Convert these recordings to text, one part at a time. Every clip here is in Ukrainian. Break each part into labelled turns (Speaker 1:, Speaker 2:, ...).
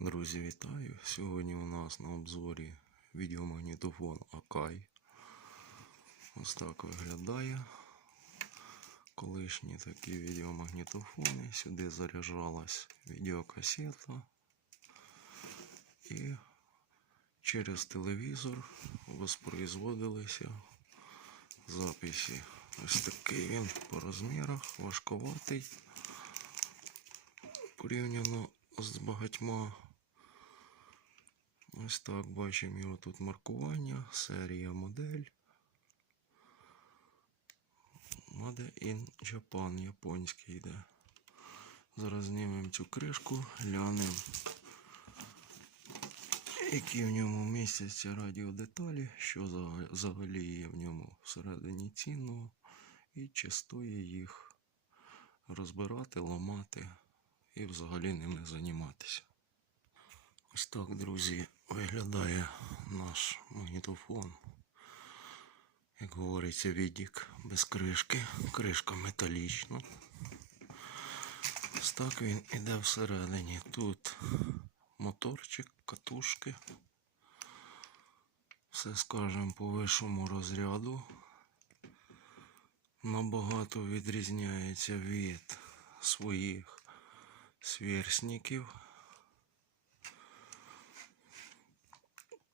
Speaker 1: Друзі, вітаю! Сьогодні у нас на обзорі відеомагнітофон Акай. Ось так виглядає. Колишні такі відеомагнітофони. Сюди заряджалась відеокасета. І через телевізор воспроизводилися записи. Ось такий він по розмірах, важковатий. Порівняно з багатьма. Ось так бачимо його тут маркування, серія модель. Made in Japan, японський йде. Зараз знімемо цю кришку, глянемо, які в ньому містяться радіодеталі, що взагалі є в ньому всередині цінного, і чи стоїть їх розбирати, ламати і взагалі ними займатися. Ось так, друзі, виглядає наш магнітофон. Як говориться, відік без кришки. Кришка металічна. Ось так він іде всередині. Тут моторчик, катушки. Все скажемо по вищому розряду. Набагато відрізняється від своїх сверстників.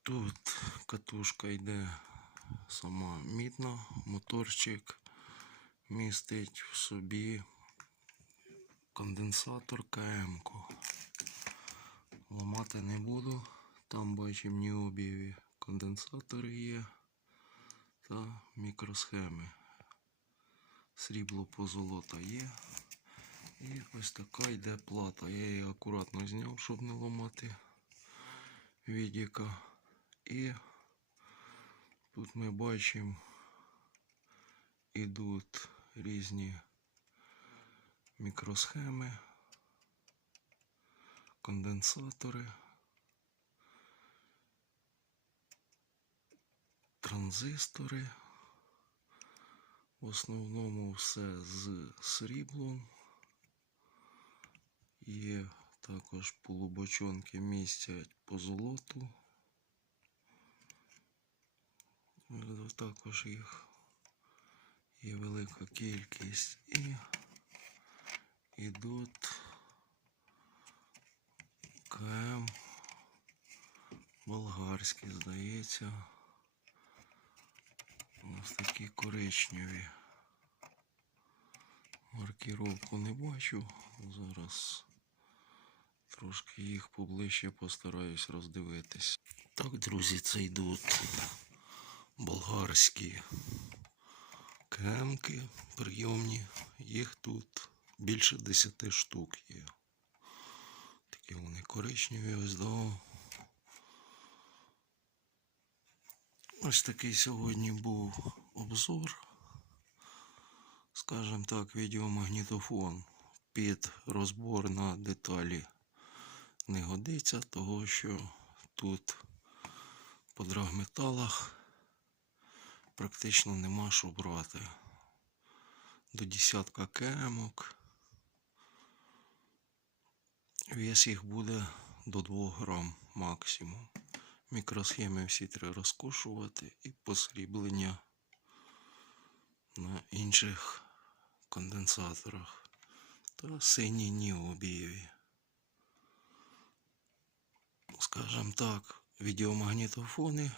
Speaker 1: Тут катушка йде сама мідна, моторчик містить в собі конденсатор КМ. -ку. Ламати не буду. Там бачимо ніобіві конденсатори є та мікросхеми. Срібло позолота є. І ось така йде плата. Я її акуратно зняв, щоб не ламати відіка. І тут ми бачимо, ідуть різні мікросхеми, конденсатори, транзистори. В основному все з сріблом. Є також полубочонки містять по золоту. Також їх є велика кількість і йдуть КМ болгарські, здається. Ось такі коричневі. Маркіровку не бачу. Зараз трошки їх поближче постараюсь роздивитись. Так, друзі, це йдуть болгарські кемки прийомні. Їх тут більше 10 штук є. Такі вони коричневі ось да. Ось такий сьогодні був обзор. Скажем так, відеомагнітофон під розбор на деталі не годиться, того що тут по драгметалах практично нема що брати. До десятка кемок. Вес їх буде до 2 грам максимум. Мікросхеми всі треба розкошувати і посріблення на інших конденсаторах та сині ніобієві. Скажем так, відеомагнітофони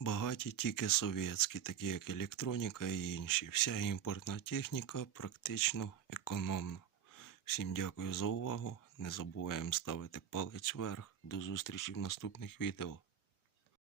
Speaker 1: багаті тільки совєтські, такі як електроніка і інші. Вся імпортна техніка практично економна. Всім дякую за увагу. Не забуваємо ставити палець вверх. До зустрічі в наступних відео.